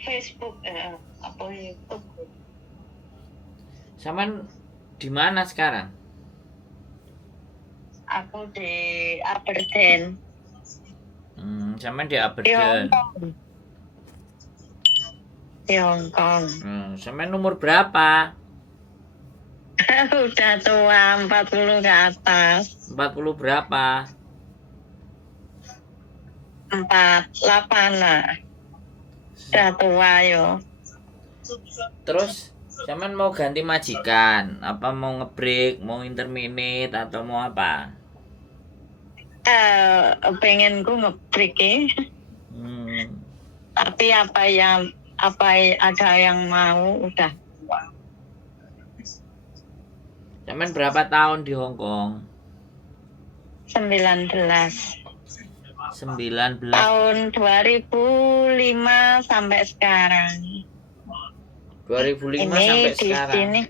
Facebook apa YouTube. Sampean di mana sekarang? Aku di Aberdeen. Sampean di Di Aberdeen. Hongkong. Di Hongkong. Sampean umur berapa? Udah tua, 40 ke atas. 40 berapa? 48 lah. Udah tua yo. Terus sampean mau ganti majikan? Apa mau ngebreak, mau interminate atau mau apa? Pengen ku nge-break tapi apa ada yang mau udah. Sampean berapa tahun di Hong Kong? 19. 19 Tahun 2005 sampai sekarang. 2005 ini sampai di sekarang. Sini.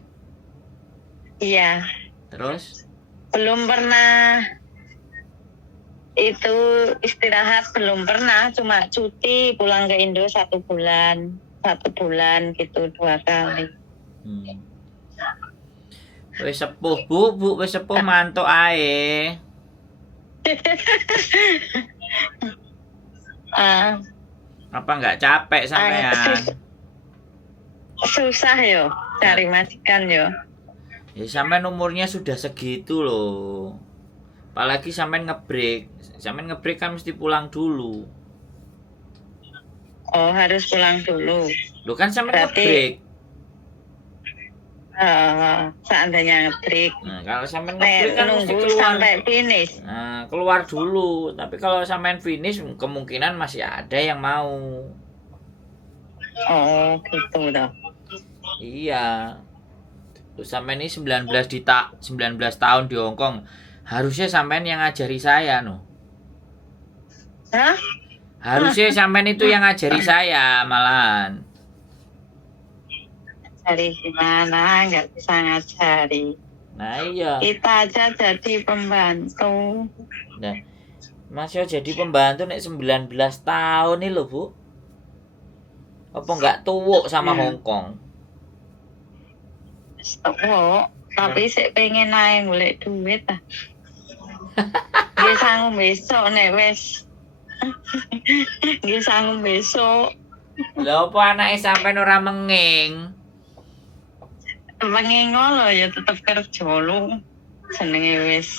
Iya. Terus? Belum pernah itu istirahat, belum pernah, cuma cuti pulang ke Indo 1 bulan gitu 2 kali. Wis sepuh bu wis sepuh mantuk ae. Apa nggak capek sampean? Susah yo cari majikan yo. Ya sampean umurnya sudah segitu loh. Apalagi sampean ngebreak. Sampean ngebreak kan mesti pulang dulu. Oh, harus pulang dulu. Loh kan sampean ngebreak. Seandainya ngebreak. Nah, kalau sampean ngebreak kan mesti keluar sampai finish. Nah, keluar dulu. Tapi kalau sampean finish kemungkinan masih ada yang mau. Oh, gitu toh. Iya. Terus sampean ini 19 tahun di Hong Kong. Harusnya sampean yang ngajari saya no. Hah? Harusnya sampean itu yang ngajari saya malahan. Ngajari gimana? Nggak bisa ngajari. Nah iya. Kita aja jadi pembantu. Nah, masih jadi pembantu nek 19 tahun nih loh bu. Apa nggak tuwuk sama Hong Kong? Tuwuk, tapi sik pengen naik golek duit ah. Nggih sanggup besok nek wis. Nggih sanggup besok. Lha apa anake sampean ora menging? Menging lho ya tetep kerja lho. Jenenge wis.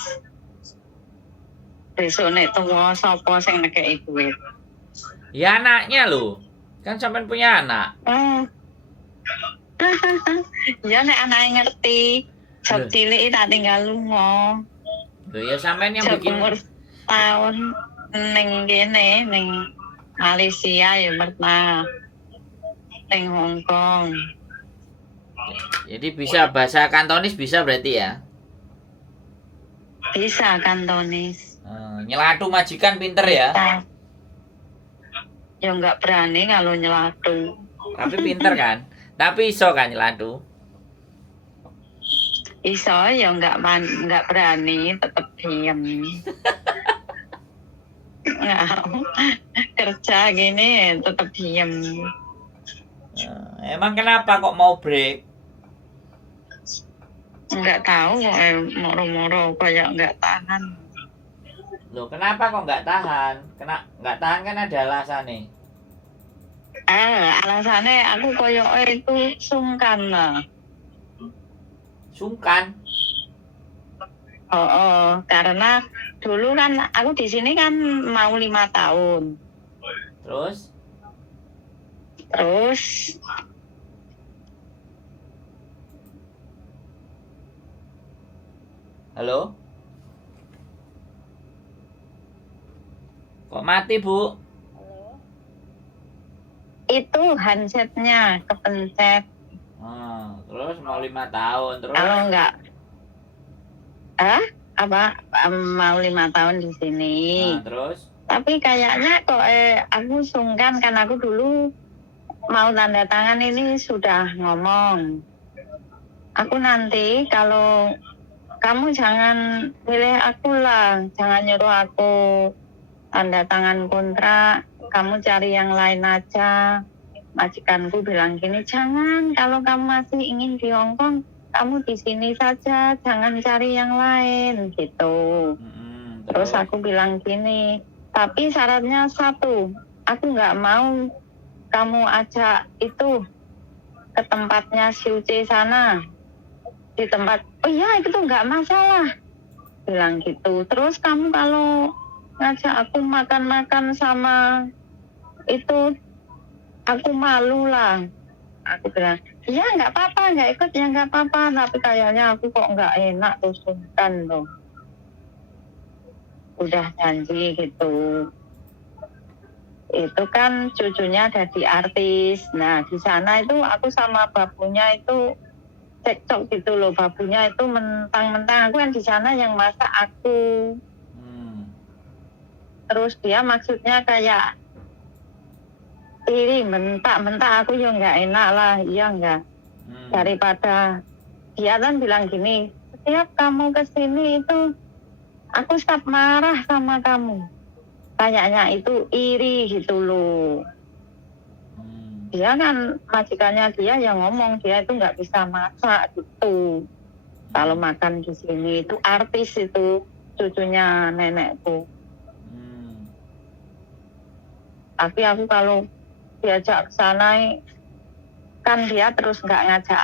Besok nek tuwa sapa sing ngekeki duit? Ya anaknya lho. Kan sampean punya anak. Ya nek anake ngerti. Job cilik tak tinggal lunga. Lho ya sampean yang bikin umur tahun ning kene ning Malaysia ya pernah. Ning Hong Kong. Jadi bisa bahasa Kantonis bisa berarti ya? Bisa Kantonis. Nyelatu majikan pinter ya? Ya nggak berani kalau nyelatu. Tapi pinter kan? Tapi iso kan nyelatu? Iso ya nggak berani, tetap diam. Kerja gini tetap diam. Emang kenapa kok mau break? Nggak tahu kok moro-moro kayak nggak tahan. Loh kenapa kok nggak tahan? Nggak tahan kan ada alasan nih. Alasannya aku koyoke itu sungkan lah. Sungkan? Karena dulu kan aku di sini kan mau 5 tahun. Terus? Halo? Kok mati, Bu? Itu handsetnya kepencet. Terus mau 5 tahun terus? Kalau enggak, mau 5 tahun di sini. Terus? Tapi kayaknya kok aku sungkan kan aku dulu mau tanda tangan ini sudah ngomong. Aku nanti kalau kamu jangan pilih aku lah, jangan nyuruh aku tanda tangan kontrak, kamu cari yang lain aja. majikanku bilang gini, jangan, kalau kamu masih ingin di Hong Kong, kamu di sini saja, jangan cari yang lain gitu. Terus aku bilang gini, tapi syaratnya satu, aku nggak mau kamu ajak itu ke tempatnya Siuce sana, di tempat, oh iya itu nggak masalah, bilang gitu. Terus kamu kalau ngajak aku makan-makan sama itu, aku malu lah. Aku bilang, iya nggak apa-apa, nggak ikut ya nggak apa-apa, tapi kayaknya aku kok nggak enak tuh, sungkan tuh. Udah janji gitu. Itu kan cucunya jadi artis. Nah di sana itu aku sama babunya itu cekcok gitu loh. Babunya itu mentang-mentang aku kan di sana yang masak aku. Terus dia maksudnya kayak iri, mentak aku ya nggak enak lah, iya nggak. Daripada dia kan bilang gini, setiap kamu kesini itu aku stop marah sama kamu. Kayaknya itu iri gitu loh. Dia kan majikannya dia yang ngomong, dia itu nggak bisa masak gitu. Kalau makan di sini itu artis itu cucunya nenekku. Tapi aku kalau diajak ke sana kan dia terus nggak ngajak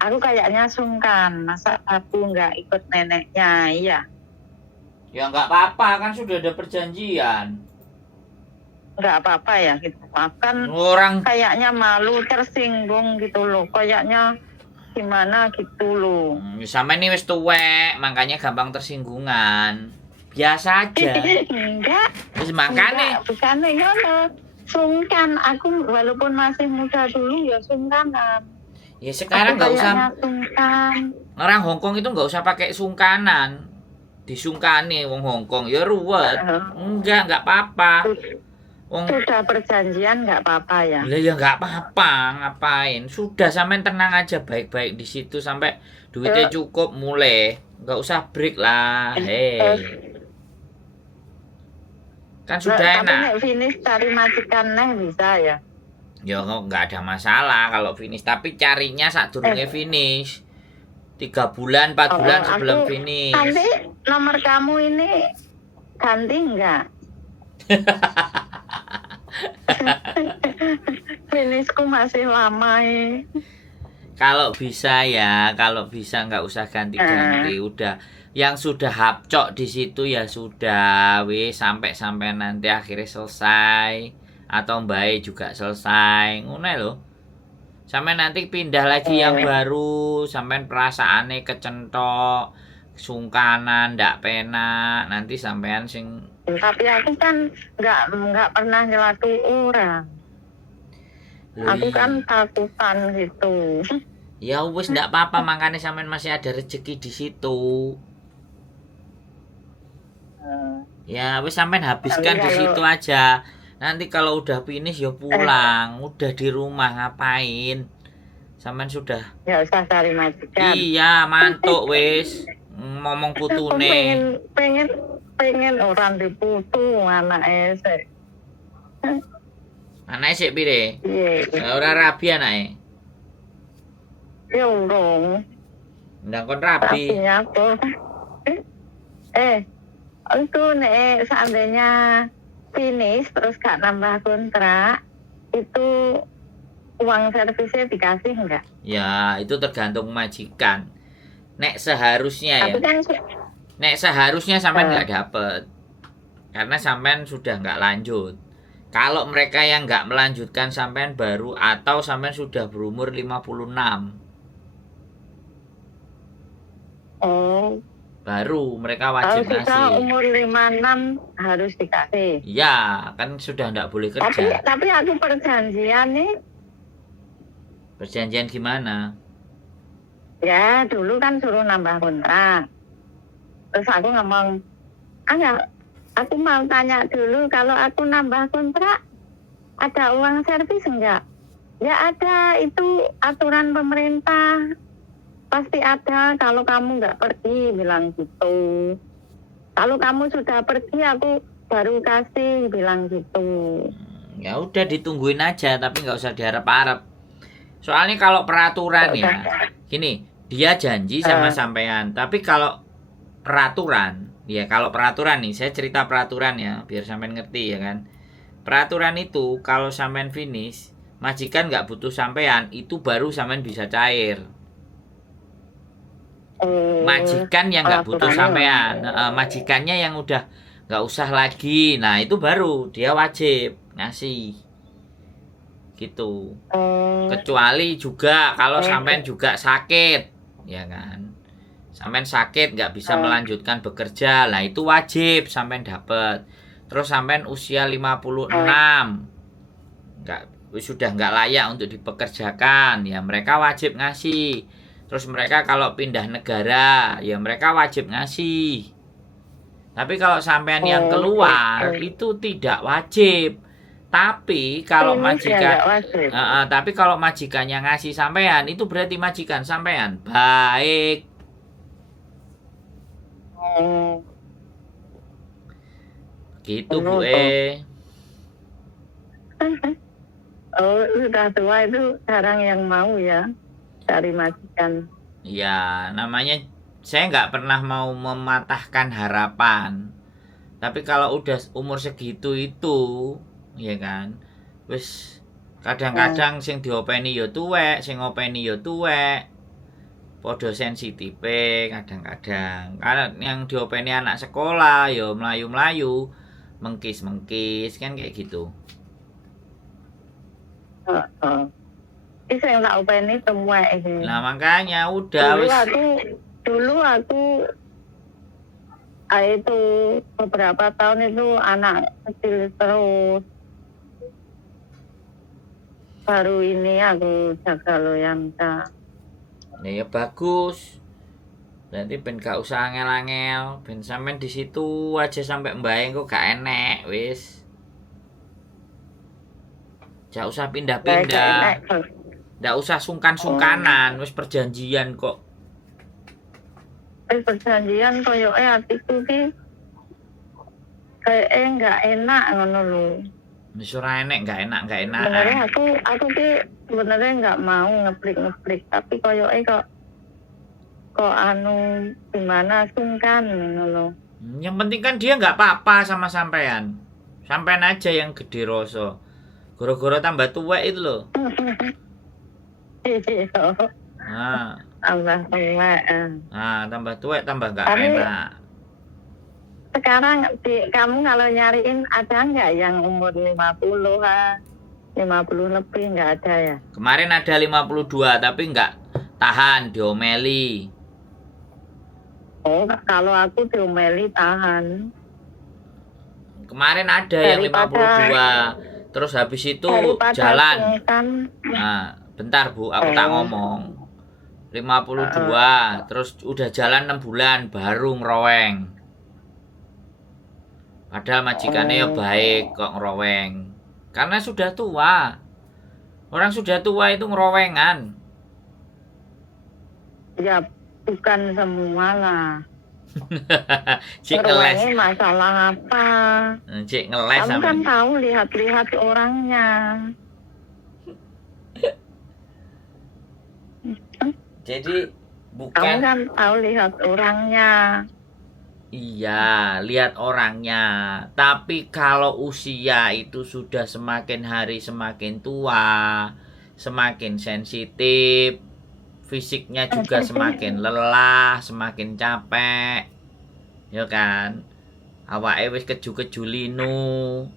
aku kayaknya sungkan, masa aku nggak ikut neneknya, iya. Ya nggak apa-apa, kan sudah ada perjanjian. Nggak apa-apa ya gitu, kan Orang kayaknya malu, tersinggung gitu loh, kayaknya gimana gitu loh. sama ini wis tuwek, makanya gampang tersinggungan. Biasa aja. Enggak, Terus makanya bukan ngono. Sungkan, aku walaupun masih muda dulu ya sungkanan. ya sekarang nggak usah. Sungkan. Orang Hongkong itu nggak usah pakai sungkanan. Disungkani wong Hongkong ya ruwet. Nggak apa-apa. Sudah perjanjian nggak apa-apa ya? Lah ya nggak apa-apa, ngapain? Sudah sampean tenang aja, baik-baik di situ sampai duitnya cukup mulai. Nggak usah break lah. Kan sudah enak. Tapi nek finish cari majikan neh bisa ya? Ya nggak ada masalah kalau finish, tapi carinya saat durungnya finish. 3 bulan, 4 bulan sebelum finish. Nanti nomor kamu ini ganti nggak? Finishku masih lama ya. Kalau bisa ya, kalau bisa nggak usah ganti-ganti. Udah yang sudah hapcok di situ ya sudah, wis sampai nanti akhirnya selesai atau Mbak juga selesai, ngono lho. Sampai nanti pindah lagi yang baru, sampai perasaannya kecentok, sungkanan, ndak penak, nanti sampean sing. Tapi aku kan nggak pernah nyelatu orang. Aku kan takutan gitu. Ya wis ndak apa-apa, makanya sampean masih ada rezeki di situ. Ya wis sampean habiskan di situ aja. Nanti kalau udah finish ya pulang, udah di rumah ngapain? Sampean sudah. Ya usah cari majikan. Iya, mantuk wis. Ngomong putune. Pengen orang diputu anake sik. Anake sik pire? Iya. Ora rabi anake. Ya urung. Ndang kon rabi. Rabinya apa? Itu nek seandainya finish terus gak nambah kontrak, itu uang servisnya dikasih enggak? Ya, itu tergantung majikan. Nek seharusnya ya. Kan, nek seharusnya sampean nggak dapet. Karena sampean sudah nggak lanjut. Kalau mereka yang nggak melanjutkan sampean baru atau sampean sudah berumur 56. Oh. Baru mereka wajib ngasih. Kalau kita umur 56 harus dikasih. Iya, kan sudah nggak boleh kerja. Tapi aku perjanjian nih. Perjanjian gimana? Ya dulu kan suruh nambah kontrak. Terus aku ngomong, aku mau tanya dulu kalau aku nambah kontrak ada uang servis enggak? Ya ada, itu aturan pemerintah. Pasti ada kalau kamu nggak pergi, bilang gitu. Kalau kamu sudah pergi aku baru kasih, bilang gitu. Ya udah ditungguin aja, tapi nggak usah diharap-harap. Soalnya kalau peraturan ya, gini, dia janji sama sampean. Tapi kalau peraturan, ya kalau peraturan nih, saya cerita peraturan ya, biar sampean ngerti ya kan. Peraturan itu kalau sampean finish, majikan nggak butuh sampean, itu baru sampean bisa cair. Majikan yang nggak butuh sampean, majikannya yang udah nggak usah lagi, nah itu baru dia wajib ngasih gitu. Kecuali juga kalau sampean juga sakit, ya kan, sampean sakit nggak bisa melanjutkan bekerja, lah itu wajib sampean dapat. Terus sampean usia 56 sudah nggak layak untuk dipekerjakan, ya mereka wajib ngasih. Terus mereka kalau pindah negara, ya mereka wajib ngasih. Tapi kalau sampean yang keluar itu tidak wajib. Tapi kalau tapi kalau majikannya ngasih sampean, itu berarti majikan sampean baik. Gitu Bu Sudah tua itu sekarang yang mau ya cari majikan. Ya, namanya saya nggak pernah mau mematahkan harapan. Tapi kalau udah umur segitu itu, ya kan, wis kadang-kadang sing diopeni ya tuwek, sing ngopeni ya tuwek. Podo sensitif kadang-kadang. Karena yang diopeni anak sekolah ya melayu-melayu, mengkis-mengkis kan kayak gitu. Ini saya tak openi semua ini. Nah makanya udah dulu aku itu beberapa tahun itu anak kecil terus. Baru ini aku jaga loyanta. Ya bagus. Berarti ben gak usah angel-angel, ben sampean di situ aja sampai mbae kok gak enek wis. Gak usah pindah-pindah. Nggak usah sungkan-sungkanan, wis perjanjian kok. Perjanjian koyoke atiku ki kayak nggak enak ngono lho. Wis ora enek, nggak enak. Sebenarnya aku ki sebenarnya nggak mau ngeplik, tapi koyoke kok anu gimana sungkan ngono lho. Yang penting kan dia nggak apa-apa sama sampean. Sampean aja yang gede rasa. Goro-goro tambah tuwek itu loh. Nah, tambah tuwek. Nah, tambah tuwek tambah nggak enak. Sekarang kamu kalau nyariin ada nggak yang umur 50-an? 50 lebih nggak ada ya? Kemarin ada 52 tapi nggak tahan diomeli. Oh, kalau aku diomeli tahan. Kemarin ada yang 52. Terus habis itu jalan. Nah, bentar Bu, aku tak ngomong. 52, terus udah jalan 6 bulan baru ngeroweng. Padahal majikannya ya baik kok ngeroweng. Karena sudah tua. Orang sudah tua itu ngerowengan. Ya, bukan semua lah. Cik ngeles. Masalah apa? Cik ngeles. Kamu kan tahu lihat-lihat orangnya. Jadi bukan. Kamu kan tahu lihat orangnya. Iya, lihat orangnya. Tapi kalau usia itu sudah semakin hari semakin tua, semakin sensitif, fisiknya juga semakin lelah, semakin capek. Ya kan? Awake wis keju-keju linu.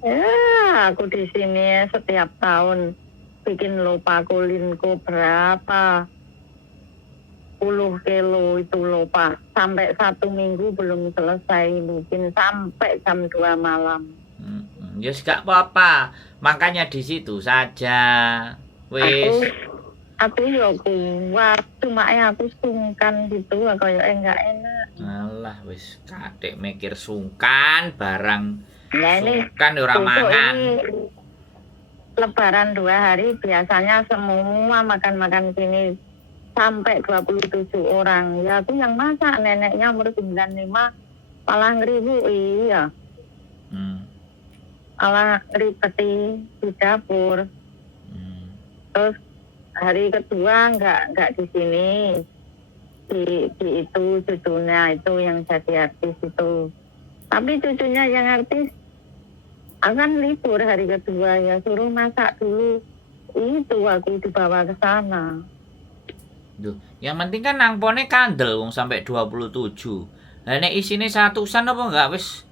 Ya, aku di sini setiap tahun bikin lupa kulinku berapa 10 kilo itu lupa. Sampai 1 minggu belum selesai, mungkin sampai jam 2 malam. Ya gak apa-apa. Makanya di situ saja. Wis. Aku ya kuat, cuma aku sungkan gitu, kayak enggak enak. Alah wis kadek mikir sungkan barang. Nah, sungkan ora mangan. Lebaran 2 hari biasanya semua makan-makan sini sampai 27 orang. Ya aku yang masak, neneknya umur 95 palang ribu, iya. malah ribeti di dapur. Hmm. Terus hari kedua nggak di sini, di itu cucunya itu yang jadi artis itu. Tapi cucunya yang artis akan libur hari kedua ya, suruh masak dulu. Itu aku dibawa ke sana. Duh, yang penting kan nangpone kandel wong sampai 27. Lah nek isine 100-an apa enggak wis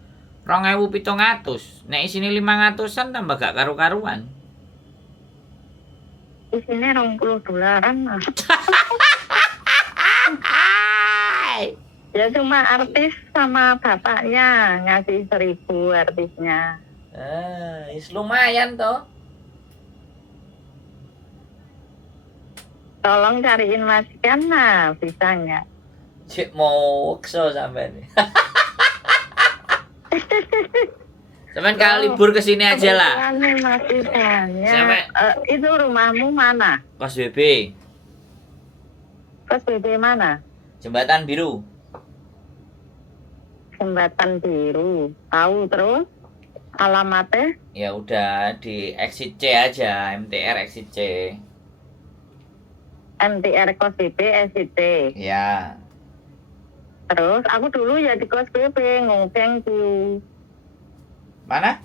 2700. Nek isine 500-an tambah gak karu-karuan. Isinya $20 lah. Ya cuma artis sama bapaknya ngasih 1.000 artisnya. Lumayan toh. Tolong cariin majikan lah, bisa nggak? Cik mau kso sampai nih. Sampai kalau libur ke sini aja lah. Kebetulan masih banyak. Sampai- Itu rumahmu mana? Kos BB, Kos BB mana? Jembatan Biru. Jembatan Biru. Tahu terus? Alamatnya? Ya udah di exit C aja, MTR exit C. MTR Kos BB SCT. Ya. Terus aku dulu ya di Kos BB ngopeng Q. Mana?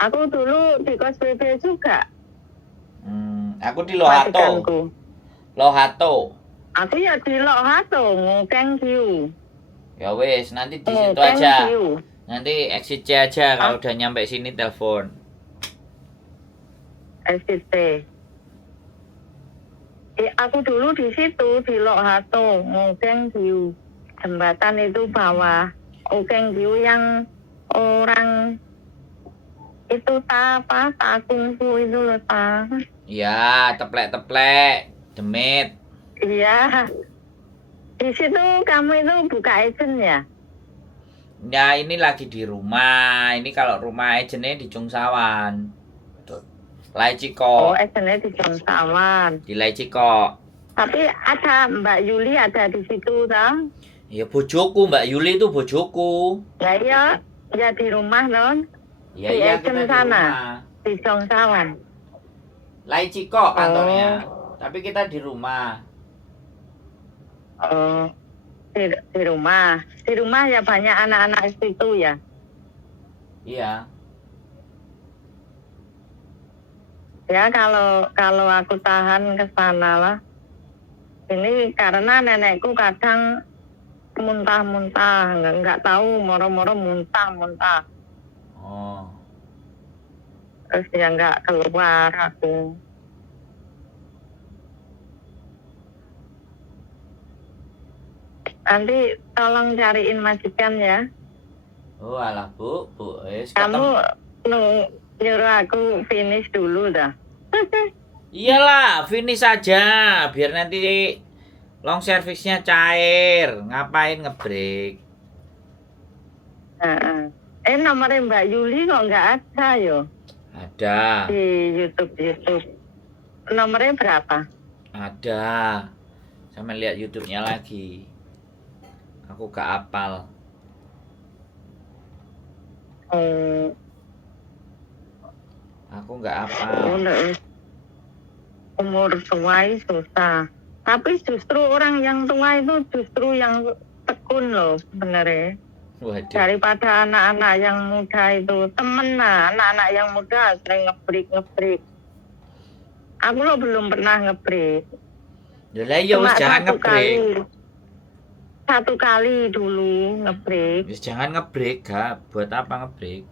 Aku dulu di Kos BB juga. Aku di Lohato. Majikanku. Lohato. Aku ya di Lohato ngopeng Q. Ya wes, nanti di situ Ngopeng aja. Q. Nanti exit C aja kalau udah nyampe sini telepon. SCT. Aku dulu di situ di Lohato ngopeng Q. Jembatan itu bawah. Ngopeng Q yang orang itu apa kungfu itu loh ta. Ya, teplek-teplek, demit. Iya. Di situ kamu itu buka agent ya? Ya, ini lagi di rumah. Ini kalau rumah agentnya di Jongsawan. Lai Oh, Ciko. agentnya di Jongsawan. Di Lai Ciko. Tapi ada Mbak Yuli ada di situ tau? Ya bojoku, Mbak Yuli itu bojoku. Ya iya, ya di rumah non, Ya Di iya agent kita di sana. rumah. di Jongsawan. Lai Ciko kantornya. Tapi kita di rumah. Oh, di rumah. Di rumah ya banyak anak-anak situ ya. Iya. Ya kalau aku tahan ke sana lah. Ini karena nenekku kadang muntah-muntah, nggak tahu moro-moro muntah-muntah. Oh. Terus dia nggak keluar aku. Nanti tolong cariin majikan ya. Oh, alah, Bu. Wes Kamu ketemu. nyuruh aku finish dulu dah. Iyalah, finish aja biar nanti long service-nya cair. Ngapain ngebreak? Nomornya Mbak Yuli kok nggak ada yo Ada. di YouTube. Nomornya berapa? Ada. Sama lihat YouTube-nya lagi. Aku gak apal. Aku gak apal. Umur tua itu susah. Tapi justru orang yang tua itu justru yang tekun loh sebenarnya. Waduh. Daripada anak-anak yang muda itu. Temen lah, anak-anak yang muda sering ngebreak. Aku lo belum pernah ngebreak. Yalah ya wis jangan ngebreak. Satu kali dulu ngebreak. Wis jangan ngebreak, gak. Buat apa ngebreak?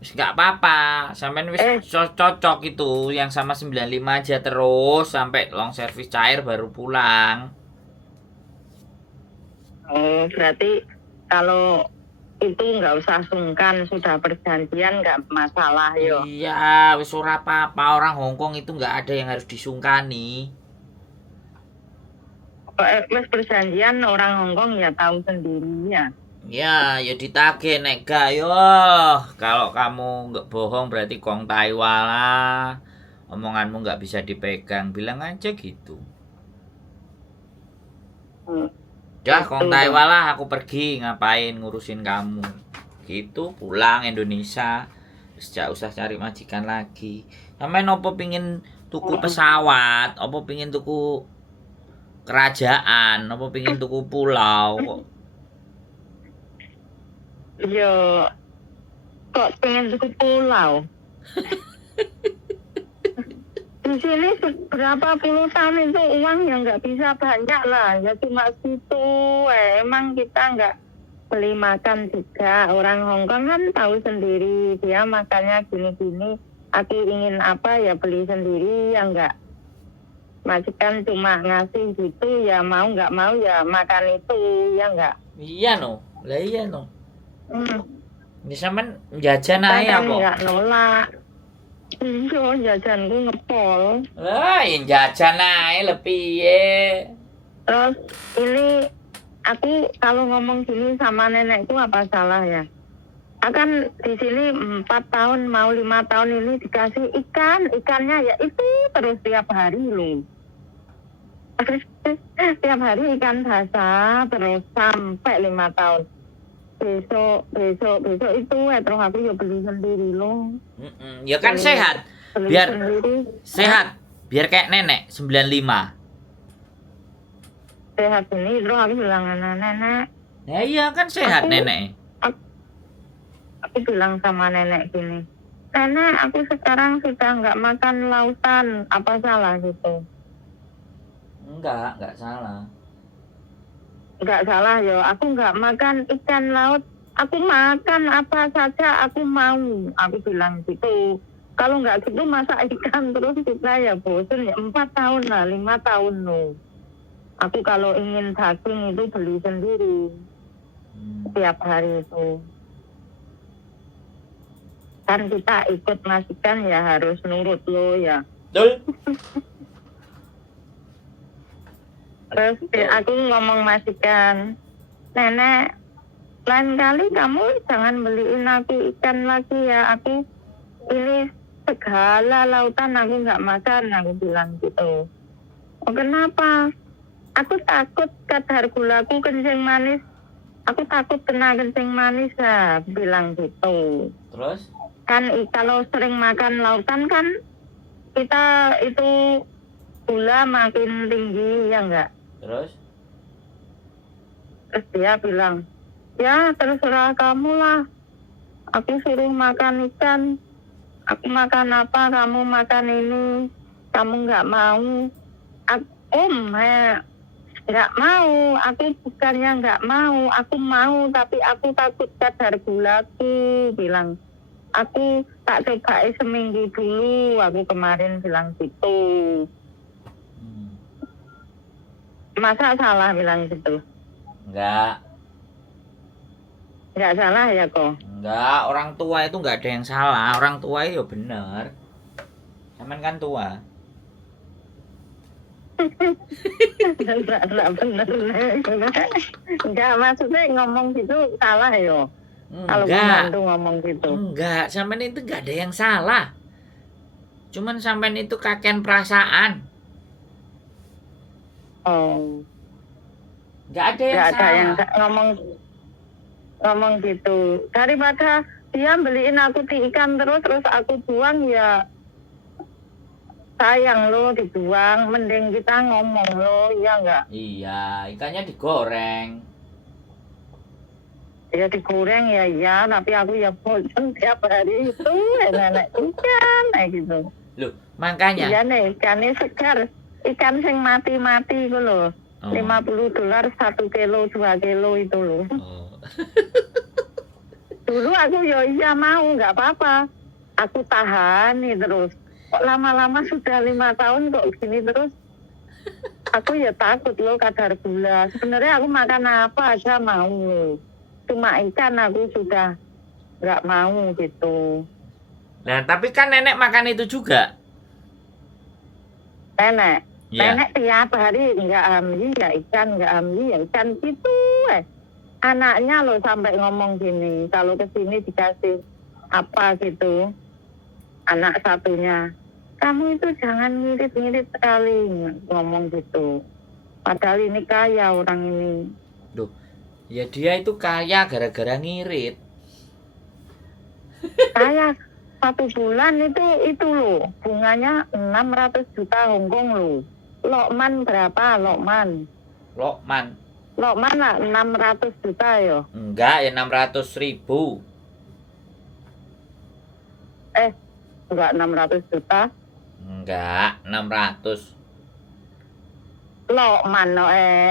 Wis gak apa-apa. Sampean wis cocok itu yang sama 95 aja terus sampai long service cair baru pulang. Oh, berarti kalau itu nggak usah sungkan, sudah perjanjian nggak masalah yo. Iya, wis ora apa-apa. Orang Hongkong itu nggak ada yang harus disungkani. Mas perjanjian orang Hongkong ya tahu sendiri ya. Ya ditagih nek gak yo. Kalau kamu nggak bohong berarti kong Taiwan lah. Omonganmu nggak bisa dipegang, bilang aja gitu. Dah, Gitu kontai dong. walah aku pergi ngapain ngurusin kamu. Gitu pulang Indonesia. Terus gak usah cari majikan lagi. Sampeyan opo pingin tuku pesawat, opo pingin tuku kerajaan, opo pingin tuku pulau kok. Yo, kok pengen tuku pulau? Di sini berapa puluh tahun itu uang yang nggak bisa banyak lah, ya cuma situ. Emang kita nggak beli makan juga. Orang Hongkong kan tahu sendiri, dia makannya gini-gini. Aku ingin apa ya beli sendiri, ya nggak. Majikan cuma ngasih gitu, ya mau nggak mau ya makan itu, ya nggak. Iya no. Lah iya no. Hmm. Ini sampean jajan Kita ae kan apa? nggak nolak. Iya, jajanku ngepol. Lah, yang jajan ae lho piye? Terus ini aku kalau ngomong gini sama nenekku apa salah ya? Akan di sini 4 tahun mau 5 tahun ini dikasih ikannya ya itu terus tiap hari loh. Tiap hari ikan basah terus sampai 5 tahun. Besok itu terus aku ya beli sendiri loh. Ya kan sehat. Beli Biar sendiri. sehat. Biar kayak nenek 95. Sehat ini terus aku bilang nenek. Ya iya kan sehat nenek. Aku bilang sama nenek gini, nenek aku sekarang sudah nggak makan lautan, apa salah gitu? Enggak salah. Nggak salah ya, aku nggak makan ikan laut, aku makan apa saja aku mau, aku bilang gitu. Kalau nggak gitu masa ikan terus kita ya bosen ya 4 tahun lah, 5 tahun loh. Aku kalau ingin daging itu beli sendiri tiap hari itu. Kan kita ikut majikan ya harus nurut lo ya. Betul. Terus aku ngomong majikan, nenek, lain kali kamu jangan beliin aku ikan lagi ya. Aku ini segala lautan aku nggak makan, aku bilang gitu. Oh kenapa? Aku takut kadar gulaku kencing manis. Aku takut kena kencing manis ya, bilang gitu. Terus? Kan kalau sering makan lautan kan kita itu gula makin tinggi ya enggak? Terus dia bilang, ya terserah kamu lah. Aku suruh makan ikan. Aku makan apa, kamu makan ini. Kamu nggak mau. Nggak mau. Aku bukannya nggak mau. Aku mau, tapi aku takut kadar gulaku. Bilang, aku tak coba seminggu dulu. Aku kemarin bilang gitu. Masa salah bilang gitu? enggak Salah ya kok? Enggak, orang tua itu enggak ada yang salah. Orang tua itu ya bener. Cuman kan tua. Enggak bener. Enggak, maksudnya ngomong gitu salah ya? Kalau pembantu ngomong gitu. Enggak, sampean itu enggak ada yang salah. Cuman sampean itu kakean perasaan. Oh. Enggak ada yang salah. Yang ngomong gitu. Daripada dia beliin aku ikan terus aku buang ya sayang lo dibuang. Mending kita ngomong lo, iya enggak? Iya, ikannya digoreng. Ya digoreng ya iya, tapi aku ya bosan tiap hari itu enak ikan kayak gitu. Loh, makanya. Iya nih, ikannya segar. Ikan sing mati-mati itu loh. $50 1 kilo 2 kilo itu loh. Dulu aku ya iya mau, nggak apa-apa. Aku tahani terus. Kok lama-lama sudah 5 tahun kok gini terus. Aku ya takut loh kadar gula. Sebenarnya aku makan apa aja mau. Cuma ikan aku sudah nggak mau gitu. Nah, tapi kan nenek makan itu juga. Nenek Ya. Nenek tiap hari nggak ambil ya ikan, nggak ambil ya ikan gitu. Anaknya loh sampai ngomong gini, kalau kesini dikasih apa gitu, anak satunya, kamu itu jangan ngirit-ngirit sekali ngomong gitu. Padahal ini kaya orang ini. Duh, ya dia itu kaya gara-gara ngirit. Saya 1 bulan itu loh, bunganya 600 juta Hongkong loh. Lokman berapa Lokman? Lokman. Lokman lah 600 juta ya. Enggak, ya 600.000. Enggak 600 juta. Enggak, 600. Lokman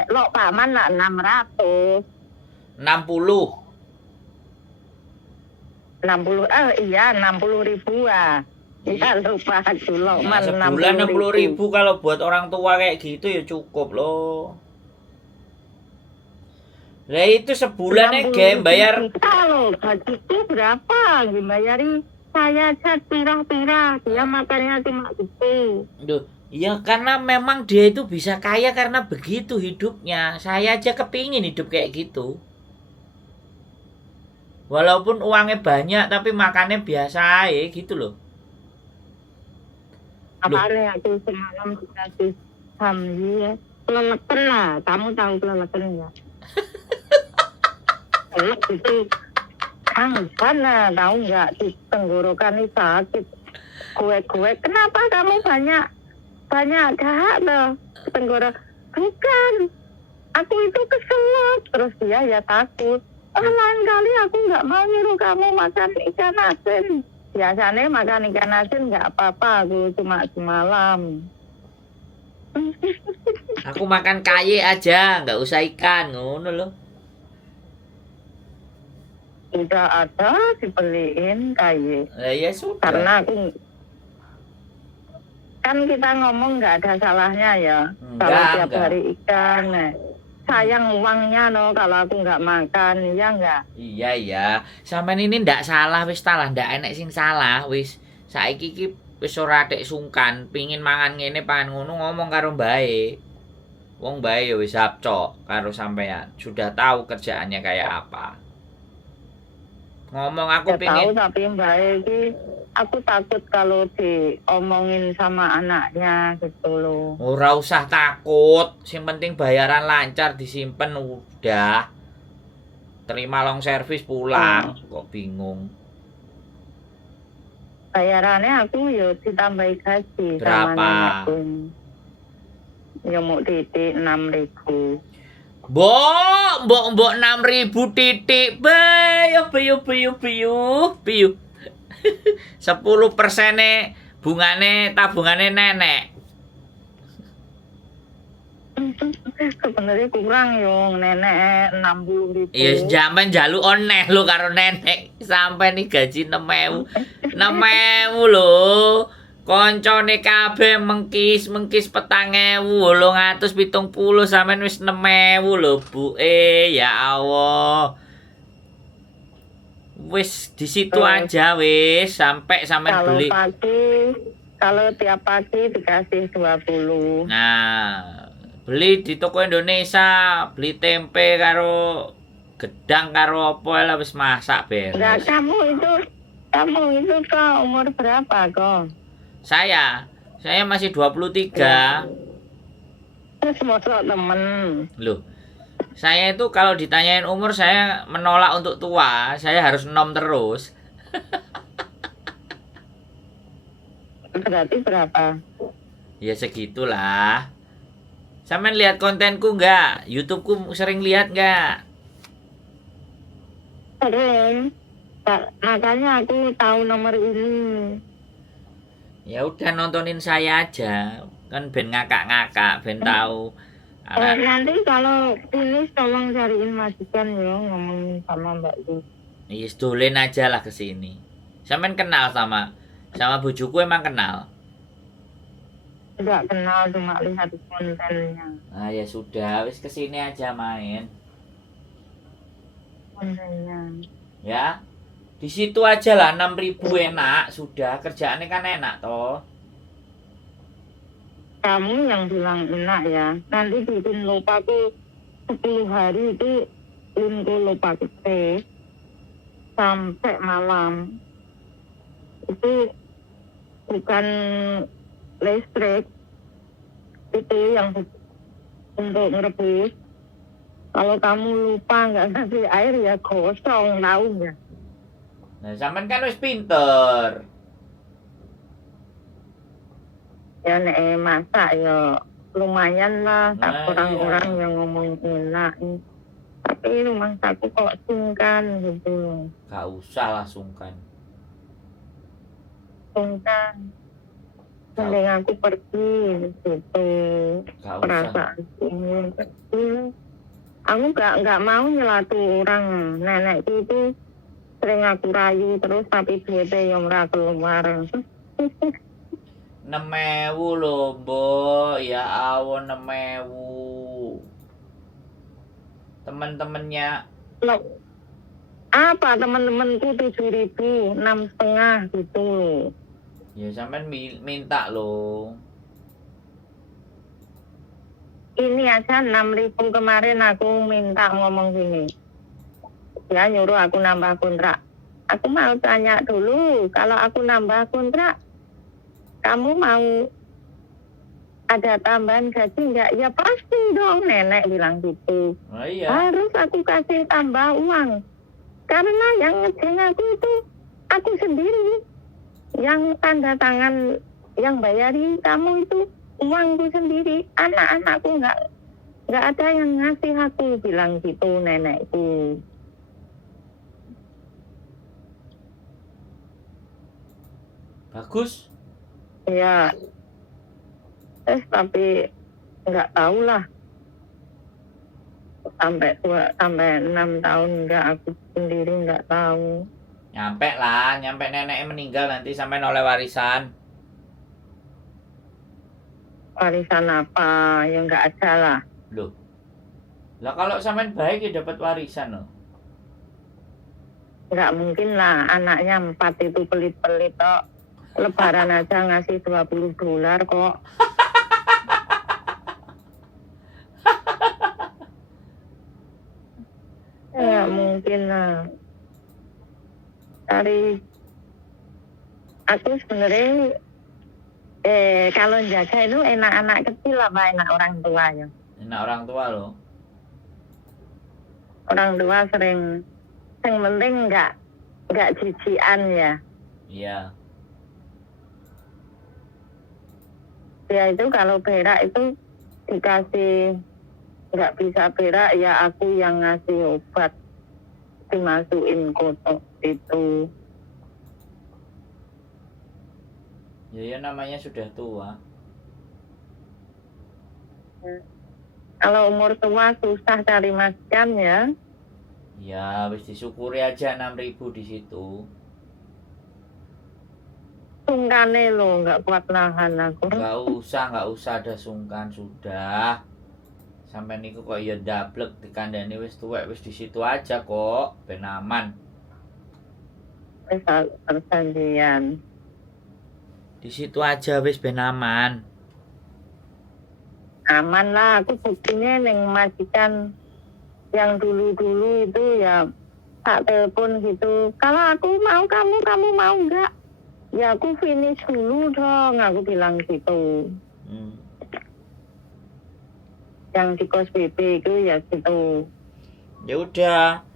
Lok Paman lah 600. 60. 60 iya 60.000 ah. Iya lupa aku Nah, Lokman sebulan 60.000 kalau buat orang tua kayak gitu ya cukup loh. Lah itu sebulannya game bayar. Kalau gajiku berapa? Dibayari saya aja pirah-pirah. Dia makannya cuma gitu. Duh, ya karena memang dia itu bisa kaya karena begitu hidupnya. Saya aja kepingin hidup kayak gitu. Walaupun uangnya banyak tapi makannya biasa aja gitu loh. Apalagi aku semalam dikasih ya. Keleleken lah. Kamu tahu keleleken ya? Itu angsan lah. Tahu nggak? Di tenggorokan ini sakit. Gue. Kenapa kamu banyak dahak loh? Tenggorok. Bukan. Aku itu keselak. Terus dia ya takut. Lain kali aku nggak mau nyuruh kamu makan ikan asin. Biasanya makan ikan asin nggak apa-apa, aku cuma semalam. Aku makan kaye aja, nggak usah ikan, ngono loh. Udah ada dibeliin kayak. Ya sudah. Karena aku kan kita ngomong nggak ada salahnya ya. Kalau tiap hari ikan, sayang uangnya no kalau aku nggak makan, ya nggak? Iya. Sampean ini ndak salah wis talah, ndak enek sing salah wis. Saiki iki wis ora tek sungkan, pingin mangan ngene pangan ngono ngomong karo mbae. Wong mbae ya wis apcok karo sampean. Sudah tahu kerjaannya kayak apa. Ngomong aku Ya, pingin. Tahu tapi mbae iki aku takut kalau diomongin sama anaknya gitu loh. Ora usah takut, sing penting bayaran lancar disimpen udah. Terima long service pulang, kok bingung. Bayarannya aku ya ditambahi gaji Berapa? sama nenekku. Ya mau titik 6.000. Mbok 6.000 titik. Bayo. 10% bungane tabungane nenek. Sebenarnya kurang yo nenek 60.000. Iya jaman jaluk oneh lo karo nenek. Sampai nih gaji 6.000. 6.000 lho. Koncone kabeh mengkis 4.000, 870 sampean wis 6.000 lho, Bu. Ya Allah. Wis di situ aja wis sampai sampean beli. Kalau tiap pagi dikasih 20. Nah, beli di toko Indonesia, beli tempe karo gedang karo apa lah wis masak beres. Enggak, kamu itu kok umur berapa kok? Saya masih 23. Terus mosok temen. Loh. Saya itu kalau ditanyain umur saya menolak untuk tua, saya harus nom terus. Berarti berapa? Ya segitulah. Sampean lihat kontenku enggak? YouTubeku sering lihat enggak? Sering. Makanya aku tahu nomor ini. Ya udah nontonin saya aja. Kan ben ngakak-ngakak, ben tahu. Nanti kalau ini tolong cariin majikan ya ngomongin sama Mbak Yu. Iya, dolen aja lah ke sini. Sampean kenal sama bojoku emang kenal? Enggak kenal, cuma lihat kontennya. Ah ya sudah, wis ke sini aja main. Kontennya. Ya. Di situ aja lah 6.000 enak, sudah kerjaannya kan enak toh. Kamu yang bilang enak ya. Nanti bikin lupaku 10 hari itu lingku lupa kita sampai malam. Itu bukan listrik, itu yang untuk merebus Kalau kamu lupa nggak ngasih air ya gosong tahunya. Nah, sampean kan wis pinter. Ya nek masak ya lumayan lah. Nah, Orang-orang iya. yang ngomong enak. Tapi rumah aku kok sungkan gitu. Gak usah lah sungkan. Sungkan. Gak, Mending aku pergi gitu. gak usah. Perasaanku pergi. Aku nggak mau nyelatu orang. Nenekku itu sering aku rayu terus tapi duitnya yang ora keluar. 6.000 loh, Mbok. Ya Allah, 6.000. Temen-temennya Loh, apa teman-temanku 7.000, 6,5 gitu. ya sampean minta loh. Ini aja 6.000 kemarin aku minta ngomong gini. Dia nyuruh aku nambah kontrak. Aku mau tanya dulu, kalau aku nambah kontrak, kamu mau ada tambahan gaji nggak? Ya pasti dong, nenek bilang gitu. Nah, iya. Harus aku kasih tambah uang. Karena yang ngejeng aku itu aku sendiri. Yang tanda tangan, yang bayari kamu itu uangku sendiri. Anak-anakku nggak ada yang ngasih aku, bilang gitu nenekku. Bagus. Ya, tapi nggak tahu lah. Sampai 6 tahun nggak, aku sendiri nggak tahu. Nyampe lah, nyampe neneknya meninggal nanti sampai oleh warisan. Warisan apa? Ya nggak ada lah. Loh. Lah kalau sampean baik ya dapat warisan loh. Nggak mungkin lah, anaknya 4 itu pelit-pelit kok. Lebaran aja ngasih $20 kok. Nggak mungkin lah. Dari aku sebenarnya kalau jaga itu enak anak kecil apa enak orang tua ya? Enak orang tua loh. Orang tua sering, yang penting nggak jijian ya. Iya. Ya itu kalau berak itu dikasih, nggak bisa berak ya aku yang ngasih obat, dimasukin kotak itu. Ya namanya sudah tua. Kalau umur tua susah cari makan ya. Ya wis disyukuri aja 6.000 di situ. Sungkane lo nggak kuat nahan aku. Nggak usah ada sungkan sudah. Sampai niku kok ya dablek dikandani wis tuwek wis di situ aja kok, ben aman. Wis perjanjian. Di situ aja wis ben aman. Aman lah, aku buktinya neng majikan yang dulu-dulu itu ya tak telepon gitu. Kalau aku mau kamu mau nggak? Ya aku finish dulu dong, aku bilang gitu. Yang di kos BP itu ya gitu. Ya udah.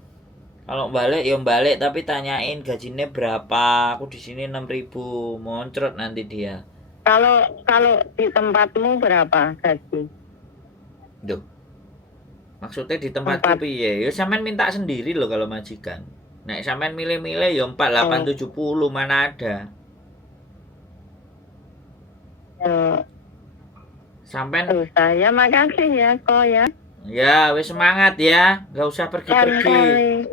Kalau balik ya balik tapi tanyain gajinya berapa. Aku di sini 6.000, moncrot nanti dia. Kalau di tempatmu berapa gaji? Duh. Maksudnya di tempatku piye? Ya sampean minta sendiri loh kalau majikan. Nek sampean milih-milih ya 4870 mana ada. Sampean saya makasih ya kok ya. Ya, wis semangat ya. Gak usah pergi-pergi.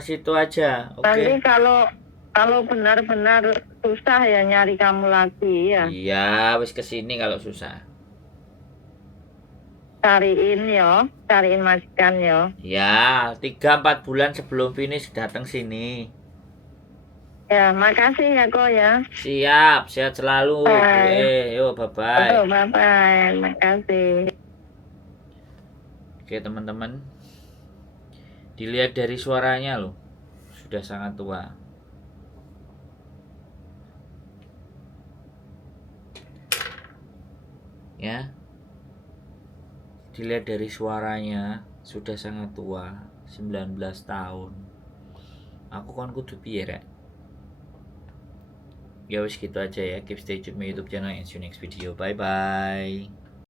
Situ aja. Oke. Nanti kalau benar-benar susah ya nyari kamu lagi ya. Iya, wis kesini kalau susah. Cariin majikan ya. Ya, 3-4 bulan sebelum finish datang sini. Ya, makasih ya kok ya. Siap, sehat selalu. Yo, bye-bye. Bye-bye, makasih. Oke, teman-teman. Dilihat dari suaranya loh. Sudah sangat tua. Ya. Dilihat dari suaranya sudah sangat tua, 19 tahun. Aku kan kudu piye rek. Ya wis gitu aja ya. Keep stay tune my YouTube channel and see you next video. Bye bye.